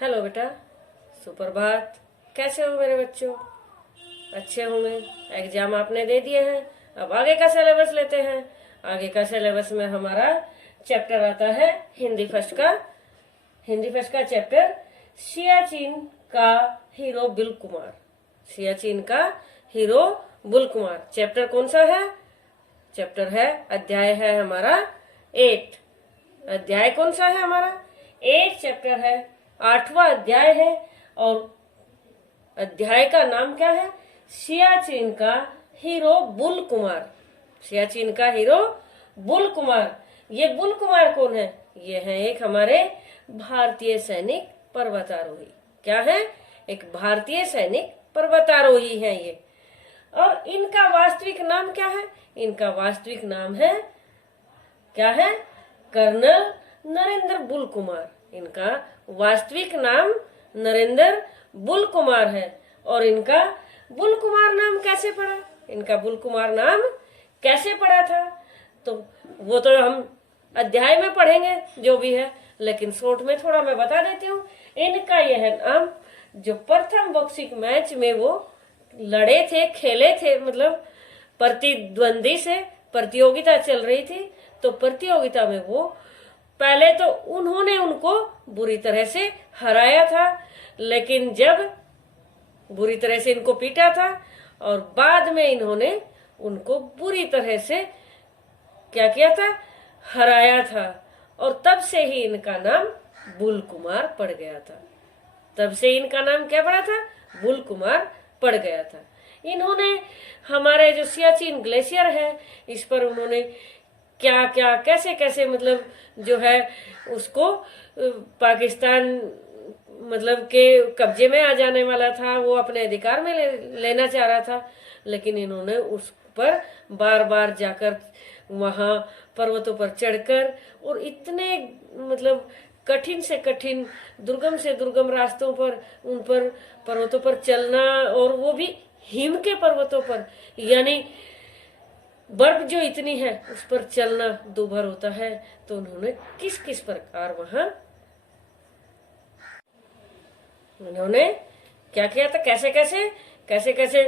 Hello बेटा, सुप्रभात। कैसे हो मेरे बच्चों? अच्छे होंगे। एग्जाम आपने दे दिए हैं, अब आगे का सिलेबस लेते हैं। आगे का सिलेबस में हमारा चैप्टर आता है हिंदी फर्स्ट का चैप्टर सियाचिन का हीरो बुल कुमार। सियाचिन का हीरो बुल कुमार। चैप्टर कौन सा है? चैप्टर है, अध्याय है हमारा 8। अध्याय कौन सा है हमारा? 8 चैप्टर है, 8वां अध्याय है। और अध्याय का नाम क्या है? सियाचिन का हीरो बुल कुमार। सियाचिन का हीरो बुल कुमार। ये बुल कुमार कौन है? ये है एक हमारे भारतीय सैनिक पर्वतारोही। क्या है? एक भारतीय सैनिक पर्वतारोही है ये। और इनका वास्तविक नाम क्या है? इनका वास्तविक नाम है, क्या है? Colonel Narendra Bull Kumar. इनका वास्तविक नाम नरेंद्र बुल कुमार है। और इनका बुल कुमार नाम कैसे पड़ा? इनका बुल कुमार नाम कैसे पड़ा था तो वो तो हम अध्याय में पढ़ेंगे जो भी है, लेकिन शॉर्ट में थोड़ा मैं बता देती हूँ। इनका यह नाम जो प्रथम बॉक्सिंग मैच में वो लड़े थे, खेले थे, मतलब प्रतिद्वंदी से प्रतियोगिता चल रही थी, तो प्रतियोगिता में वो पहले तो उन्होंने उनको बुरी तरह से हराया था, लेकिन जब बुरी तरह से इनको पीटा था और बाद में इन्होंने उनको बुरी तरह से क्या किया था? हराया था। और तब से ही इनका नाम बुल कुमार पड़ गया था। तब से इनका नाम क्या पड़ा था? बुल कुमार पड़ गया था। इन्होंने हमारे जो सियाचिन ग्लेशियर है, इस पर उन्होंने क्या क्या कैसे कैसे मतलब जो है उसको पाकिस्तान मतलब के कब्जे में आ जाने वाला था, वो अपने अधिकार में लेना चाह रहा था, लेकिन इन्होंने उस पर बार बार जाकर वहां पर्वतों पर चढ़कर और इतने मतलब कठिन से कठिन, दुर्गम से दुर्गम रास्तों पर, उन पर पर्वतों पर चलना, और वो भी हिम के पर्वतों पर, यानी बर्फ जो इतनी है उस पर चलना दूभर होता है। तो उन्होंने किस किस प्रकार वहां उन्होंने क्या किया था, कैसे कैसे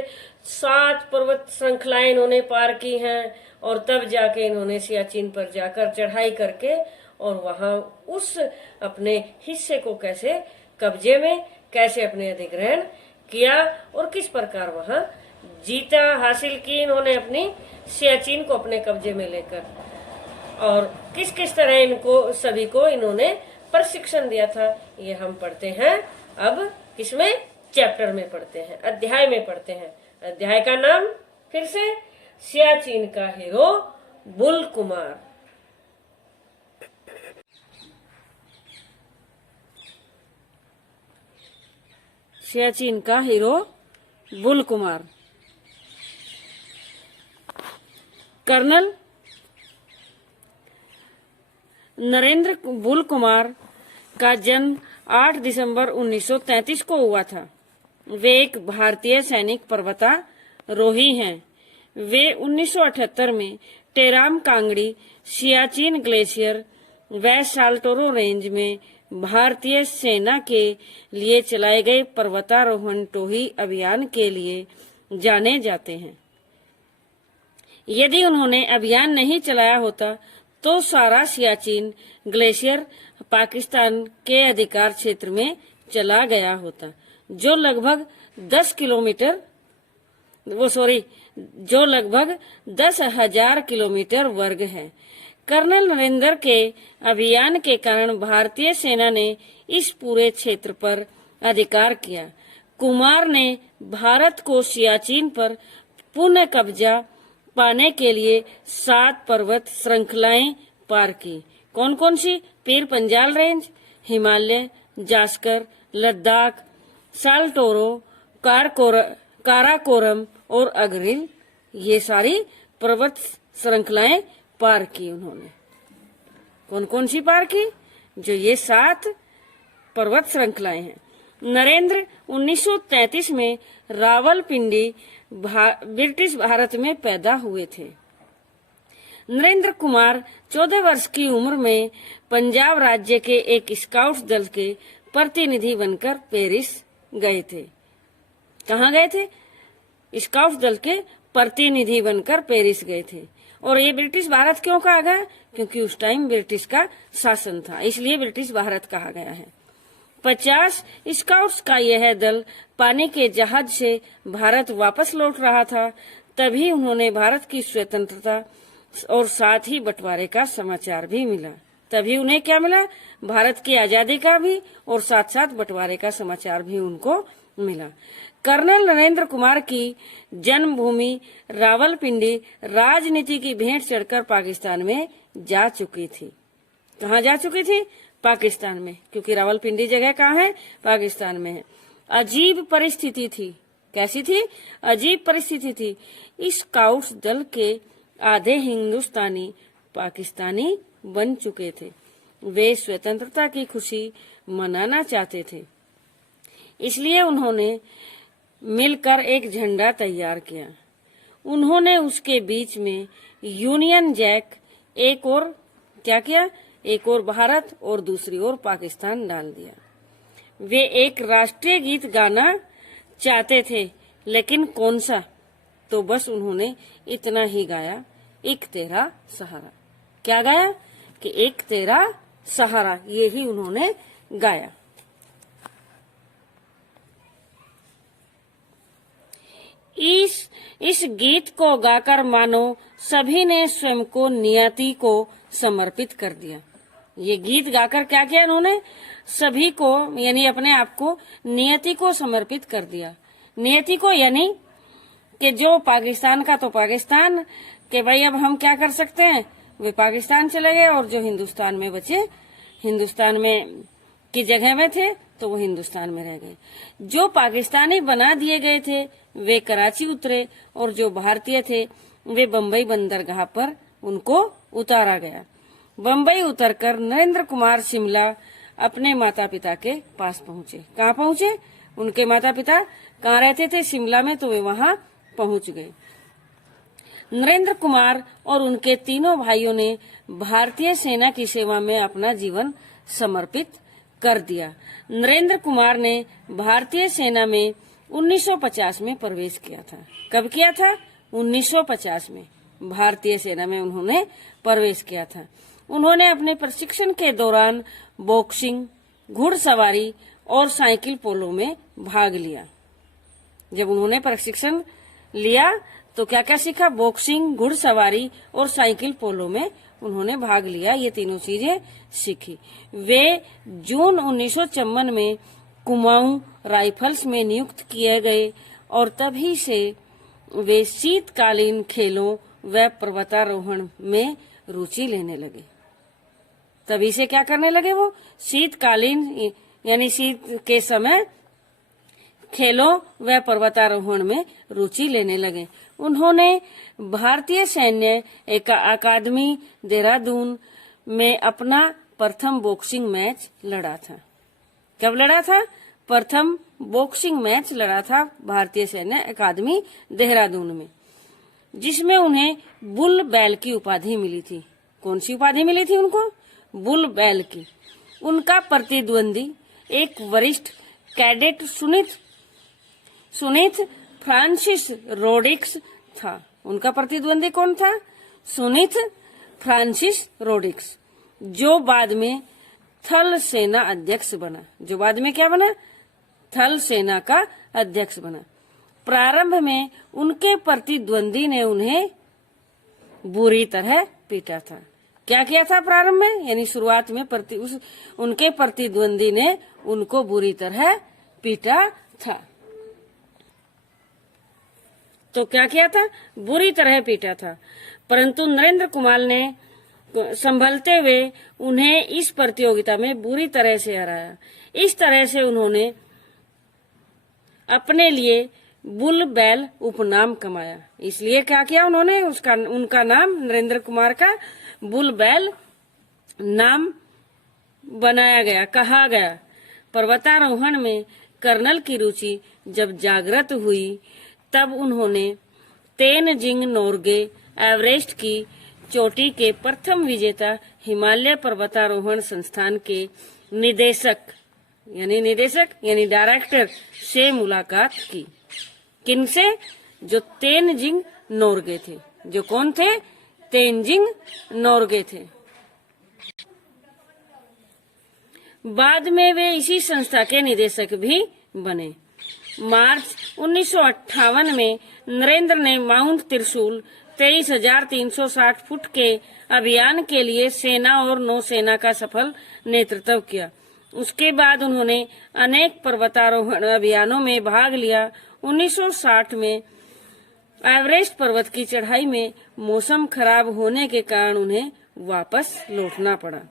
7 पर्वत श्रृंखलाएं इन्होंने पार की हैं। और तब जाके इन्होंने सियाचिन पर जाकर चढ़ाई करके और वहां उस अपने हिस्से को कैसे कब्जे में, कैसे अपने अधिग्रहण किया और किस प्रकार वहां जीता हासिल की इन्होंने अपनी सियाचिन को अपने कब्जे में लेकर। और किस किस तरह इनको सभी को इन्होंने प्रशिक्षण दिया था, ये हम पढ़ते हैं अब किसमें? चैप्टर में पढ़ते हैं, अध्याय में पढ़ते हैं। अध्याय का नाम फिर से सियाचिन का हीरो बुल कुमार। सियाचिन का hero Bull Kumar. Colonel Narendra Bull Kumar का जन्म 8 दिसंबर 1933 को हुआ था। वे एक भारतीय सैनिक पर्वतारोही हैं। वे 1978 में टेराम कांगड़ी, सियाचिन ग्लेशियर व साल्टोरो रेंज में भारतीय सेना के लिए चलाए गए पर्वतारोहण टोही अभियान के लिए जाने जाते हैं। यदि उन्होंने अभियान नहीं चलाया होता तो सारा सियाचिन ग्लेशियर पाकिस्तान के अधिकार क्षेत्र में चला गया होता, जो लगभग 10,000 किलोमीटर वर्ग है। कर्नल नरेंद्र के अभियान के कारण भारतीय सेना ने इस पूरे क्षेत्र पर अधिकार किया। कुमार ने भारत को सियाचिन पर पुनः कब्जा पाने के लिए 7 पर्वत श्रृंखलाएं पार की। कौन कौन सी? पीर पंजाल रेंज, हिमालय, जास्कर, लद्दाख, साल्टोरो, काराकोरम और अग्रिल, ये सारी पर्वत श्रृंखलाएं पार की उन्होंने। कौन कौन सी पार की? जो ये 7 पर्वत श्रृंखलाएं हैं। नरेंद्र 1933 में रावलपिंडी ब्रिटिश भारत में पैदा हुए थे। नरेंद्र कुमार 14 वर्ष की उम्र में पंजाब राज्य के एक स्काउट दल के प्रतिनिधि बनकर पेरिस गए थे। कहाँ गए थे? स्काउट दल के प्रतिनिधि बनकर पेरिस गए थे। और ये ब्रिटिश भारत क्यों कहा गया? क्योंकि उस टाइम ब्रिटिश का शासन था, इसलिए ब्रिटिश भारत कहा गया है। 50 स्काउट्स का यह दल पानी के जहाज से भारत वापस लौट रहा था। तभी उन्होंने भारत की स्वतंत्रता और साथ ही बंटवारे का समाचार भी मिला। तभी उन्हें क्या मिला? भारत की आजादी का भी और साथ साथ बंटवारे का समाचार भी उनको मिला। कर्नल नरेंद्र कुमार की जन्मभूमि रावलपिंडी राजनीति की भेंट चढ़कर पाकिस्तान में जा चुकी थी। कहाँ जा चुकी थी? पाकिस्तान में, क्योंकि रावलपिंडी जगह कहाँ है? पाकिस्तान में है। अजीब परिस्थिति थी। कैसी थी? अजीब परिस्थिति थी। स्काउट्स दल के आधे हिंदुस्तानी पाकिस्तानी बन चुके थे। वे स्वतंत्रता की खुशी मनाना चाहते थे, इसलिए उन्होंने मिलकर एक झंडा तैयार किया। उन्होंने उसके बीच में यूनियन जैक, एक और क्या किया? एक और भारत और दूसरी ओर पाकिस्तान डाल दिया। वे एक राष्ट्रीय गीत गाना चाहते थे, लेकिन कौन सा? तो बस उन्होंने इतना ही गाया, एक तेरा सहारा। क्या गाया? कि एक तेरा सहारा, ये ही उन्होंने गाया। इस गीत को गाकर मानो सभी ने स्वयं को नियति को समर्पित कर दिया। ये गीत गाकर क्या किया उन्होंने? सभी को, यानी अपने आप को नियति को समर्पित कर दिया। नियति को यानी कि जो पाकिस्तान का तो पाकिस्तान, कि भाई अब हम क्या कर सकते हैं, वे पाकिस्तान चले गए, और जो हिंदुस्तान में बचे, हिंदुस्तान में की जगह में थे तो वो हिंदुस्तान में रह गए। जो पाकिस्तानी बना दिए गए थे वे कराची उतरे, और जो भारतीय थे वे बम्बई बंदरगाह पर उनको उतारा गया। बम्बई उतरकर नरेंद्र कुमार शिमला अपने माता पिता के पास पहुंचे। कहाँ पहुंचे? उनके माता पिता कहाँ रहते थे? शिमला में, तो वे वहां पहुंच गए। नरेंद्र कुमार और उनके तीनों भाइयों ने भारतीय सेना की सेवा में अपना जीवन समर्पित कर दिया। नरेंद्र कुमार ने भारतीय सेना में 1950 में प्रवेश किया था। कब किया था? 1950 में भारतीय सेना में उन्होंने प्रवेश किया था। उन्होंने अपने प्रशिक्षण के दौरान बॉक्सिंग, घुड़सवारी और साइकिल पोलो में भाग लिया। जब उन्होंने प्रशिक्षण लिया तो क्या क्या सीखा? बॉक्सिंग, घुड़सवारी और साइकिल पोलो में उन्होंने भाग लिया। ये तीनों चीजें सीखी। वे जून 1954 में कुमाऊं राइफल्स में नियुक्त किए गए, और तभी से वे शीतकालीन खेलों व पर्वतारोहण में रुचि लेने लगे। तभी से क्या करने लगे? वो शीतकालीन यानी शीत के समय खेलों व पर्वतारोहण में रुचि लेने लगे। उन्होंने भारतीय सैन्य अकादमी देहरादून में अपना प्रथम बॉक्सिंग मैच लड़ा था। कब लड़ा था? प्रथम बॉक्सिंग मैच लड़ा था भारतीय सैन्य अकादमी देहरादून में, जिसमें उन्हें बुल बैल की उपाधि मिली थी। कौन सी उपाधि मिली थी उनको? बुल बैल की। उनका प्रतिद्वंदी एक वरिष्ठ कैडेट सुनीत फ्रांसिस रोड्रिग्स था। उनका प्रतिद्वंदी कौन था? सुनीत फ्रांसिस रोड्रिग्स, जो बाद में थल सेना अध्यक्ष बना। जो बाद में क्या बना? थल सेना का अध्यक्ष बना। प्रारंभ में उनके प्रतिद्वंदी ने उन्हें बुरी तरह पीटा था। क्या किया था प्रारंभ में? यानी शुरुआत में उनके प्रतिद्वंदी ने उनको बुरी तरह पीटा था। तो क्या किया था? बुरी तरह पीटा था। परंतु नरेंद्र कुमार ने संभलते हुए उन्हें इस प्रतियोगिता में बुरी तरह से हराया। इस तरह से उन्होंने अपने लिए बुल बैल उपनाम कमाया। इसलिए क्या किया उन्होंने? उनका नाम नरेंद्र कुमार का बुल बैल नाम बनाया गया, कहा गया। पर्वतारोहण में कर्नल की रुचि जब जागृत हुई तब उन्होंने तेनजिंग नोर्गे एवरेस्ट की चोटी के प्रथम विजेता हिमालय पर्वतारोहण संस्थान के निदेशक यानी निदेशक यानी डायरेक्टर से मुलाकात की। किनसे? जो तेनजिंग नोर्गे थे। जो कौन थे? तेनजिंग नोर्गे थे। बाद में वे इसी संस्था के निदेशक भी बने। मार्च 1958 में नरेंद्र ने माउंट त्रिशूल 23,360 फुट के अभियान के लिए सेना और नौसेना का सफल नेतृत्व किया। उसके बाद उन्होंने अनेक पर्वतारोहण अभियानों में भाग लिया। 1960 में एवरेस्ट पर्वत की चढ़ाई में मौसम खराब होने के कारण उन्हें वापस लौटना पड़ा।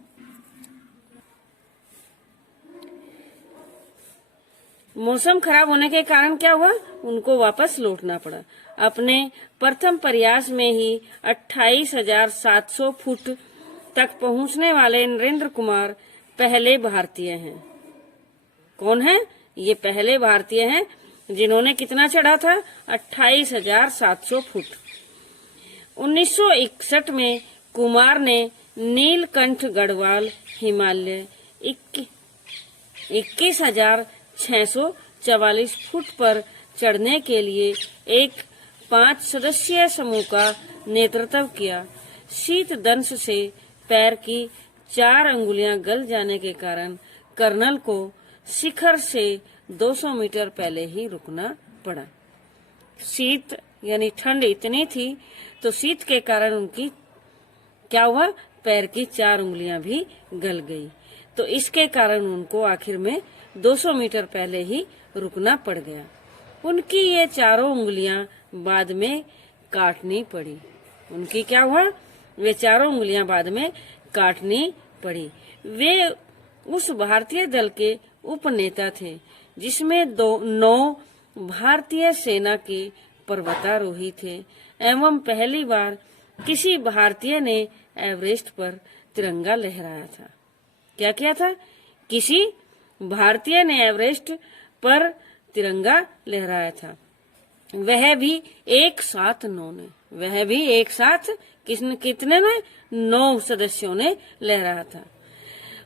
मौसम खराब होने के कारण क्या हुआ? उनको वापस लौटना पड़ा। अपने प्रथम प्रयास में ही 28,700 फुट तक पहुंचने वाले नरेंद्र कुमार पहले भारतीय हैं। कौन है? ये पहले भारतीय हैं जिन्होंने कितना चढ़ा था? 28,700 फुट। 1961 में कुमार ने नीलकंठ गढ़वाल हिमालय 21,644 फुट पर चढ़ने के लिए एक 5 सदस्यीय समूह का नेतृत्व किया। शीत दंश से पैर की 4 अंगुलियां गल जाने के कारण कर्नल को शिखर से 200 मीटर पहले ही रुकना पड़ा। शीत यानी ठंड इतनी थी तो शीत के कारण उनकी क्या हुआ? पैर की 4 उंगलियां भी गल गई। तो इसके कारण उनको आखिर में 200 मीटर पहले ही रुकना पड़ गया। उनकी ये 4 उंगलियां बाद में काटनी पड़ी। उनकी क्या हुआ? वे 4 उंगलियां बाद में काटनी पड़ी। वे उस भारतीय दल के उपनेता थे जिसमें 9 भारतीय सेना के पर्वतारोही थे एवं पहली बार किसी भारतीय ने एवरेस्ट पर तिरंगा लहराया था। क्या किया था? किसी भारतीय ने एवरेस्ट पर तिरंगा लहराया था। वह भी एक साथ 9 ने। वह भी एक साथ कितने में? 9 सदस्यों ने लहराया था।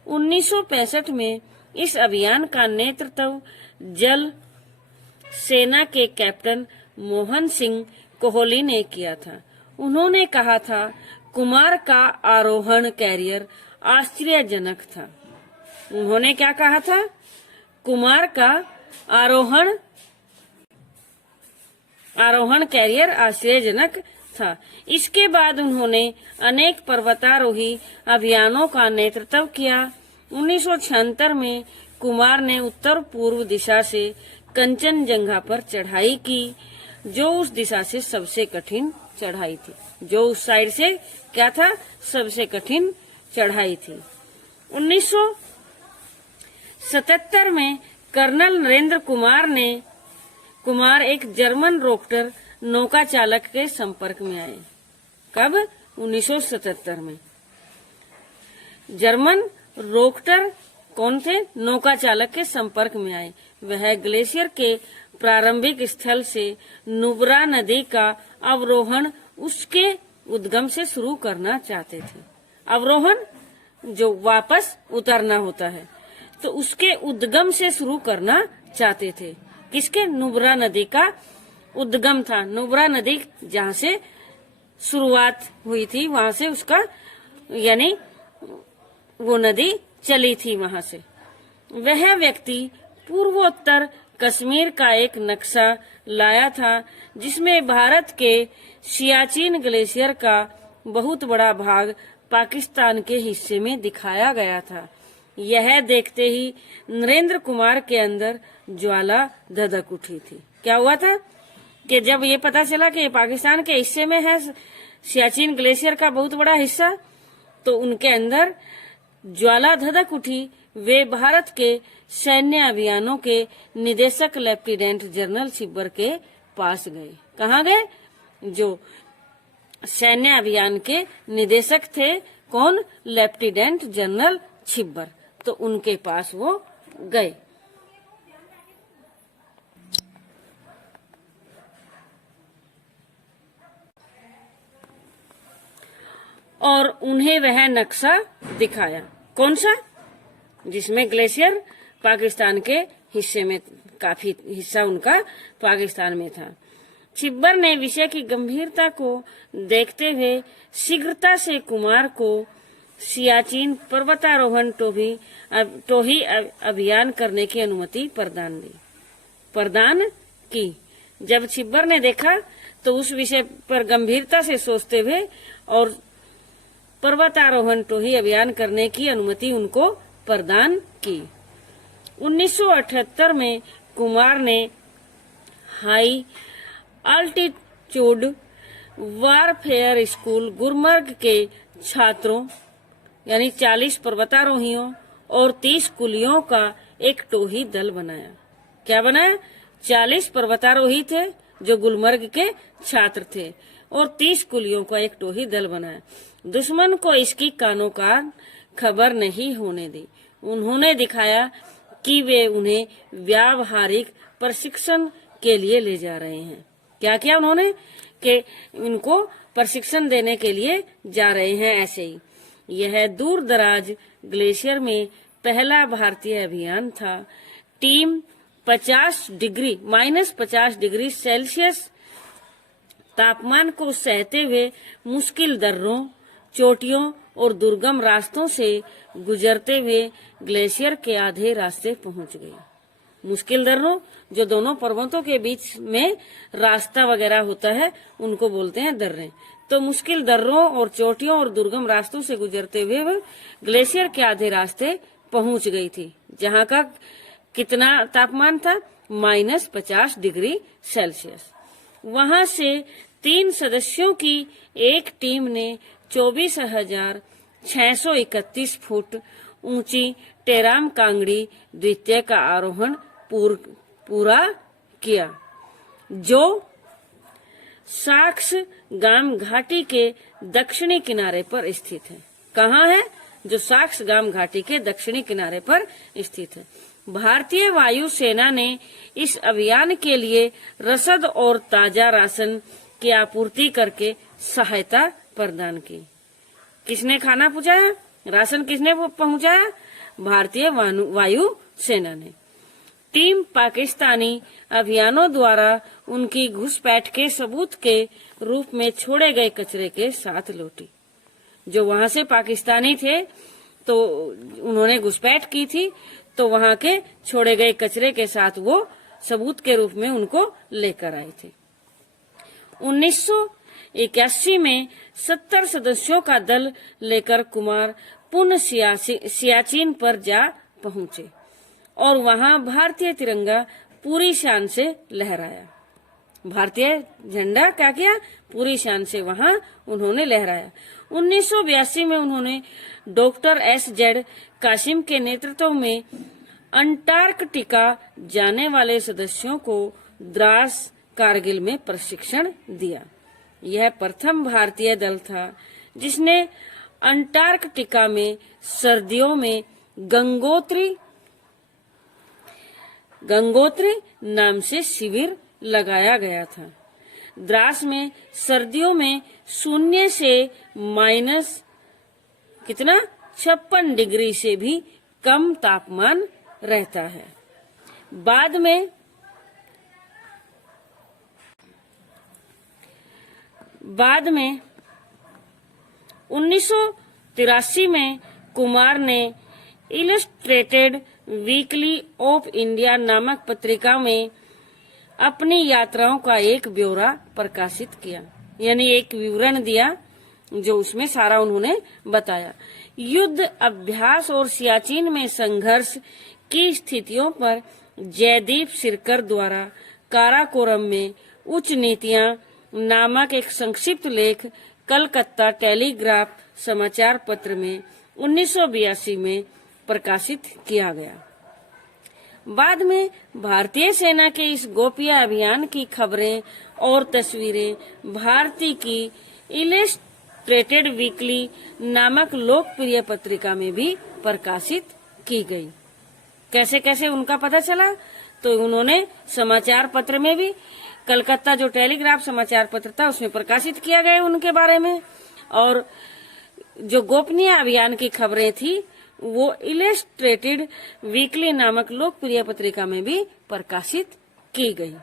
1965 में इस अभियान का नेतृत्व जल सेना के कैप्टन मोहन सिंह कोहली ने किया था। उन्होंने कहा था कुमार का आरोहण कैरियर आश्चर्यजनक था। उन्होंने क्या कहा था? कुमार का आरोहण कैरियर आश्चर्यजनक था। इसके बाद उन्होंने अनेक पर्वतारोही अभियानों का नेतृत्व किया। 1976 में कुमार ने उत्तर पूर्व दिशा से कंचनजंगा पर चढ़ाई की, जो उस दिशा से सबसे कठिन चढ़ाई थी। जो उस साइड से क्या था? सबसे कठिन चढ़ाई थी। 1977 में कर्नल नरेंद्र कुमार एक जर्मन रोक्टर नौका चालक के संपर्क में आए। कब? 1977 में। जर्मन रोक्टर कौन थे? नौका चालक के संपर्क में आए। वह ग्लेशियर के प्रारंभिक स्थल से नुब्रा नदी का अवरोहण उसके उद्गम से शुरू करना चाहते थे। अवरोहण जो वापस उतरना होता है, तो उसके उद्गम से शुरू करना चाहते थे। किसके? नुब्रा नदी का उद्गम था। नुब्रा नदी जहाँ से शुरुआत हुई थी वहां से उसका यानी वो नदी चली थी वहां से। वह व्यक्ति पूर्वोत्तर कश्मीर का एक नक्शा लाया था जिसमें भारत के सियाचिन ग्लेशियर का बहुत बड़ा भाग पाकिस्तान के हिस्से में दिखाया गया था। यह देखते ही नरेंद्र कुमार के अंदर ज्वाला धधक उठी थी। क्या हुआ था कि जब ये पता चला कि पाकिस्तान के हिस्से में है सियाचिन ग्लेशियर का बहुत बड़ा हिस्सा, तो उनके अंदर ज्वाला धधक उठी। वे भारत के सैन्य अभियानों के निदेशक लेफ्टिनेंट जनरल छिब्बर के पास गए। कहाँ गए? जो सैन्य अभियान के निदेशक थे, कौन? Lieutenant general Chhibber. तो उनके पास वो गए। और उन्हें वह नक्शा दिखाया। कौन सा? जिसमें ग्लेशियर पाकिस्तान के हिस्से में, काफी हिस्सा उनका पाकिस्तान में था। छिब्बर ने विषय की गंभीरता को देखते हुए शीघ्रता से कुमार को सियाचिन पर्वतारोहण टोही अभियान करने की अनुमति प्रदान की। जब छिब्बर ने देखा तो उस विषय पर गंभीरता से सोचते हुए और पर्वतारोहण टोही अभियान करने की अनुमति उनको प्रदान की। 1978 में कुमार ने high altitude warfare school Gulmarg के छात्रों यानी 40 पर्वतारोहियों और 30 कुलियों का एक टोही दल बनाया। क्या बनाया? 40 पर्वतारोही थे जो गुलमर्ग के छात्र थे और 30 कुलियों का एक टोही दल बनाया। दुश्मन को इसकी कानो कान खबर नहीं होने दी। उन्होंने दिखाया कि वे उन्हें व्यावहारिक प्रशिक्षण के लिए ले जा रहे हैं। क्या किया उन्होंने? कि इनको प्रशिक्षण देने के लिए जा रहे हैं। ऐसे ही यह दूर दराज ग्लेशियर में पहला भारतीय अभियान था। टीम -50 डिग्री सेल्सियस तापमान को सहते हुए मुश्किल दर्रों, चोटियों और दुर्गम रास्तों से गुजरते हुए ग्लेशियर के आधे रास्ते पहुंच गई। मुश्किल दर्रों, जो दोनों पर्वतों के बीच में रास्ता वगैरह होता है, उनको बोलते हैं दर्रे। तो मुश्किल दर्रों और चोटियों और दुर्गम रास्तों से गुजरते हुए वह ग्लेशियर के आधे रास्ते पहुंच गई थी, जहां का कितना तापमान था? -50 डिग्री सेल्सियस। वहां से 3 सदस्यों की एक टीम ने 24,631 फुट ऊंची टेराम कांगड़ी द्वितीय का आरोहण पूरा किया, जो साक्स गाम घाटी के दक्षिणी किनारे पर स्थित है। कहाँ है? जो साक्स गाम घाटी के दक्षिणी किनारे पर स्थित है। भारतीय वायु सेना ने इस अभियान के लिए रसद और ताजा राशन की आपूर्ति करके सहायता प्रदान की। किसने खाना पहुंचाया? राशन किसने पहुंचाया? भारतीय वायु सेना ने। टीम पाकिस्तानी अभियानों द्वारा उनकी घुसपैठ के सबूत के रूप में छोड़े गए कचरे के साथ लौटी। जो वहां से पाकिस्तानी थे तो उन्होंने घुसपैठ की थी, तो वहां के छोड़े गए कचरे के साथ वो सबूत के रूप में उनको लेकर आए थे। 1981 में 70 सदस्यों का दल लेकर कुमार पुनः सियाचिन पर जा पहुंचे और वहां भारतीय तिरंगा पूरी शान से लहराया। भारतीय झंडा क्या किया? पूरी शान से वहां उन्होंने लहराया। 1982 में उन्होंने डॉक्टर S.Z. कासिम के नेतृत्व में अंटार्कटिका जाने वाले सदस्यों को द्रास कारगिल में प्रशिक्षण दिया। यह प्रथम भारतीय दल था जिसने अंटार्कटिका में सर्दियों में गंगोत्री नाम से शिविर लगाया गया था। द्रास में सर्दियों में 0 से -56 डिग्री से भी कम तापमान रहता है। बाद में 1983 में कुमार ने इलस्ट्रेटेड वीकली ऑफ इंडिया नामक पत्रिका में अपनी यात्राओं का एक ब्यौरा प्रकाशित किया, यानी एक विवरण दिया जो उसमें सारा उन्होंने बताया। युद्ध अभ्यास और सियाचिन में संघर्ष की स्थितियों पर जयदीप सिरकर द्वारा काराकोरम में उच्च नीतियां नामक एक संक्षिप्त लेख कलकत्ता टेलीग्राफ समाचार पत्र में 1982 में प्रकाशित किया गया। बाद में भारतीय सेना के इस गोपनीय अभियान की खबरें और तस्वीरें भारती की इलस्ट्रेटेड वीकली नामक लोकप्रिय पत्रिका में भी प्रकाशित की गई। कैसे कैसे उनका पता चला? तो उन्होंने समाचार पत्र में भी, कलकत्ता जो टेलीग्राफ समाचार पत्र था उसमें प्रकाशित किया गया उनके बारे में, और जो गोपनीय अभियान की खबरें थी वो इलस्ट्रेटेड वीकली नामक लोकप्रिय पत्रिका में भी प्रकाशित की गई।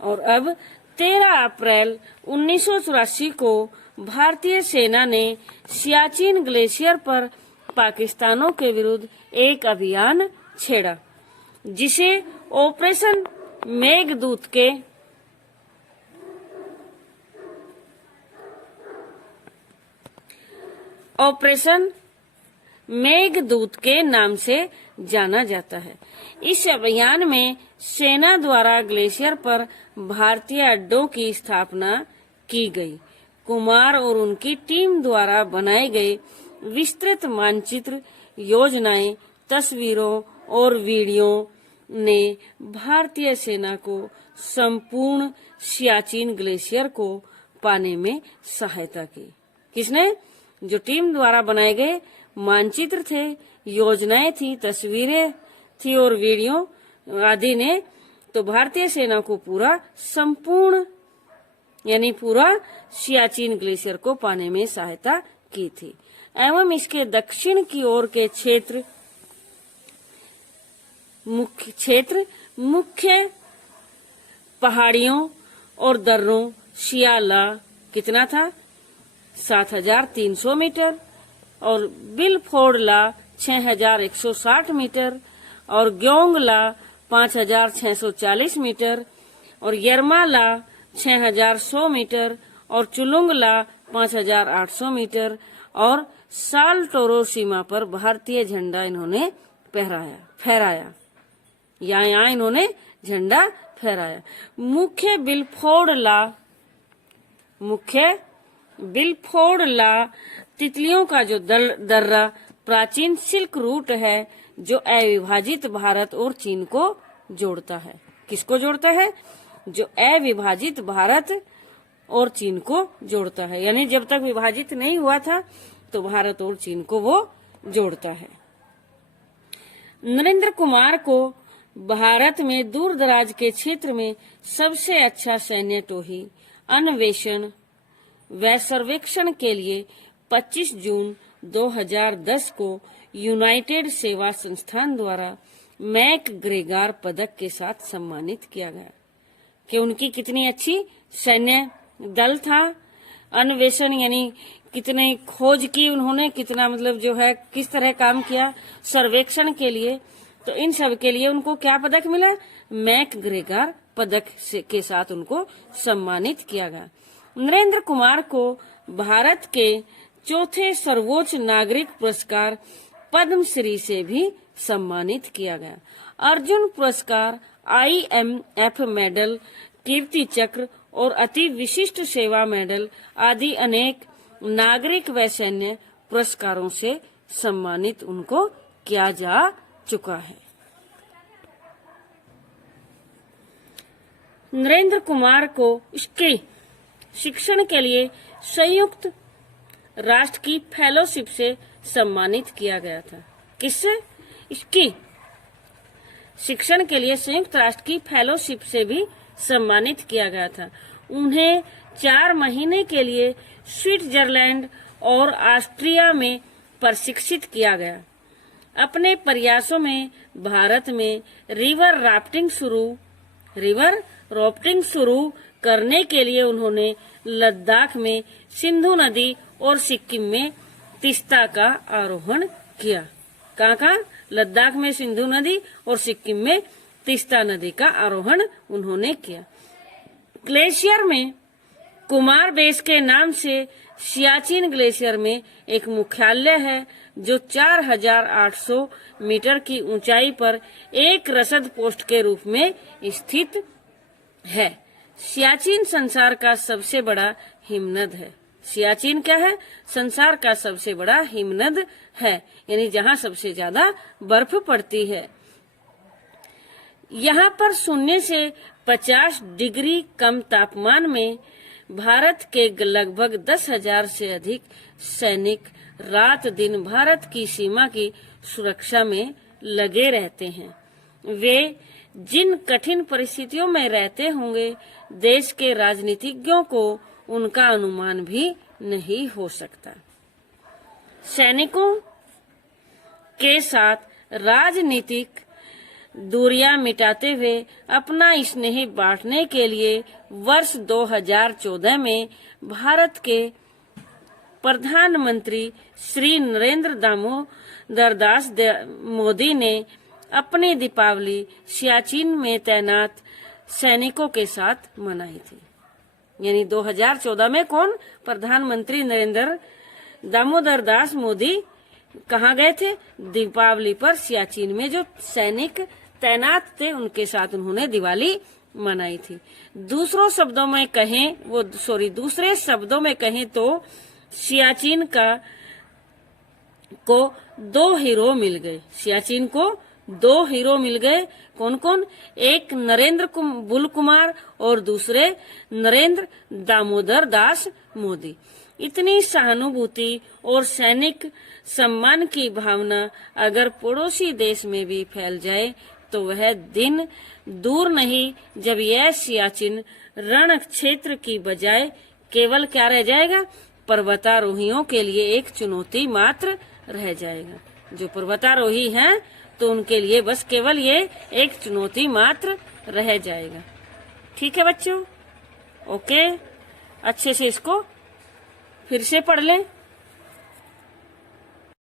और अब 13 अप्रैल 1984 को भारतीय सेना ने सियाचिन ग्लेशियर पर पाकिस्तानियों के विरुद्ध एक अभियान छेड़ा, जिसे ऑपरेशन मेघदूत के नाम से जाना जाता है। इस अभियान में सेना द्वारा ग्लेशियर पर भारतीय अड्डों की स्थापना की गई। कुमार और उनकी टीम द्वारा बनाए गए विस्तृत मानचित्र, योजनाएं, तस्वीरों और वीडियो ने भारतीय सेना को संपूर्ण सियाचिन ग्लेशियर को पाने में सहायता की। किसने? जो टीम द्वारा बनाए गए मानचित्र थे, योजनाएं थी, तस्वीरें थी और वीडियो आदि ने तो भारतीय सेना को पूरा संपूर्ण यानी पूरा सियाचिन ग्लेशियर को पाने में सहायता की थी एवं इसके दक्षिण की ओर के मुख्य पहाड़ियों और दर्रों शियाला कितना था 7,300 मीटर और बिलफोर्डला 6,160 मीटर और ग्योंगला 5,640 मीटर और यरमाला 6,100 मीटर और चुलुंगला 5,800 मीटर और साल्टोरो सीमा पर भारतीय झंडा इन्होंने फहराया। यहाँ इन्होंने झंडा फहराया। मुख्य बिलफोर्डला तितलियों का जो दर्रा प्राचीन सिल्क रूट है जो अविभाजित भारत और चीन को जोड़ता है। किसको जोड़ता है? जो अविभाजित भारत और चीन को जोड़ता है, यानी जब तक विभाजित नहीं हुआ था तो भारत और चीन को वो जोड़ता है। नरेंद्र कुमार को भारत में दूर दराज के क्षेत्र में सबसे अच्छा सैन्य टोही अन्वेषण व सर्वेक्षण के लिए 25 जून 2010 को यूनाइटेड सेवा संस्थान द्वारा मैकग्रेगार पदक के साथ सम्मानित किया गया। कि उनकी कितनी अच्छी सैन्य दल था, अन्वेषण यानी कितने खोज की उन्होंने, कितना मतलब जो है किस तरह काम किया, सर्वेक्षण के लिए, तो इन सब के लिए उनको क्या पदक मिला? मैकग्रेगार पदक के साथ उनको सम्मानित किया गया। नरेंद्र कुमार को भारत के चौथे सर्वोच्च नागरिक पुरस्कार पद्मश्री से भी सम्मानित किया गया। अर्जुन पुरस्कार, IMF मेडल, कीर्ति चक्र और अति विशिष्ट सेवा मेडल आदि अनेक नागरिक व सैन्य पुरस्कारों से सम्मानित उनको किया जा चुका है। नरेंद्र कुमार को इसके शिक्षण के लिए संयुक्त राष्ट्र की फेलोशिप से सम्मानित किया गया था। किससे? इसकी शिक्षण के लिए संयुक्त राष्ट्र की फेलोशिप से भी सम्मानित किया गया था। उन्हें 4 महीने के लिए स्विट्जरलैंड और ऑस्ट्रिया में प्रशिक्षित किया गया। अपने प्रयासों में भारत में रिवर राफ्टिंग शुरू करने के लिए उन्होंने लद्दाख में सिंधु नदी और सिक्किम में तीस्ता का आरोहण किया। कहाँ? लद्दाख में सिंधु नदी और सिक्किम में तीस्ता नदी का आरोहण उन्होंने किया। ग्लेशियर में कुमार बेस के नाम से सियाचिन ग्लेशियर में एक मुख्यालय है जो 4,800 मीटर की ऊंचाई पर एक रसद पोस्ट के रूप में स्थित है। सियाचिन संसार का सबसे बड़ा हिमनद है। सियाचिन क्या है? संसार का सबसे बड़ा हिमनद है, यानी जहाँ सबसे ज्यादा बर्फ पड़ती है। यहाँ पर 0 से 50 डिग्री कम तापमान में भारत के लगभग 10,000 से अधिक सैनिक रात दिन भारत की सीमा की सुरक्षा में लगे रहते हैं। वे जिन कठिन परिस्थितियों में रहते होंगे, देश के राजनीतिज्ञों को उनका अनुमान भी नहीं हो सकता। सैनिकों के साथ राजनीतिक दूरियां मिटाते हुए अपना स्नेह बांटने के लिए वर्ष 2014 में भारत के प्रधानमंत्री श्री नरेंद्र दामोदर दास मोदी ने अपनी दीपावली सियाचिन में तैनात सैनिकों के साथ मनाई थी। यानी 2014 में कौन? प्रधानमंत्री नरेंद्र दामोदर दास मोदी कहाँ गए थे? दीपावली पर सियाचिन में जो सैनिक तैनात थे उनके साथ उन्होंने दिवाली मनाई थी। दूसरे शब्दों में कहें तो सियाचिन को दो हीरो मिल गए। सियाचिन को दो हीरो मिल गए। कौन कौन? एक नरेंद्र बुल कुमार और दूसरे नरेंद्र दामोदर दास मोदी। इतनी सहानुभूति और सैनिक सम्मान की भावना अगर पड़ोसी देश में भी फैल जाए तो वह दिन दूर नहीं जब यह सियाचिन रण क्षेत्र की बजाय केवल क्या रह जाएगा? पर्वतारोहियों के लिए एक चुनौती मात्र रह जाएगा। जो पर्वतारोही हैं तो उनके लिए बस केवल ये एक चुनौती मात्र रह जाएगा। ठीक है बच्चों, ओके, अच्छे से इसको फिर से पढ़ लें।